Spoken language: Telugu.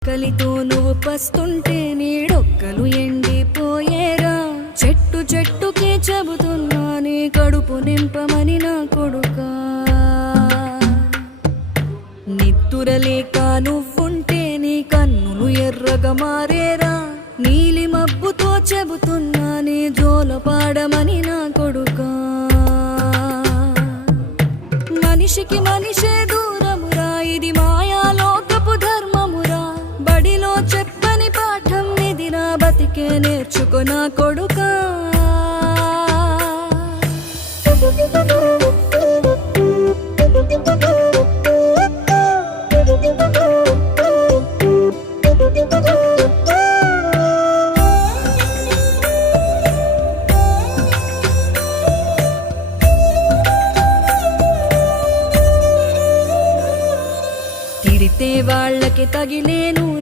కలితో నువ్వు పస్తుంటే నీడొక్కలు ఎండిపోయేరా. చెట్టు చెట్టుకే చెబుతున్నా నీ కడుపు నింపమని నా కొడుకా. నిద్దురలేక నువ్వుంటే నీ కన్నులు ఎర్రగా మారేరా. నీలి మబ్బుతో చెబుతున్నా నీ జోల పాడమని నా కొడుకా. మనిషికి మనిషే దూరమురా, ఇది మాయాలోకపు ధర్మమురా. బడిలో చెప్పని పాఠం ఇదిరా, బతికే నేర్చుకో నా కొడుకా. తిడితే వాళ్ళకి తగిలేను,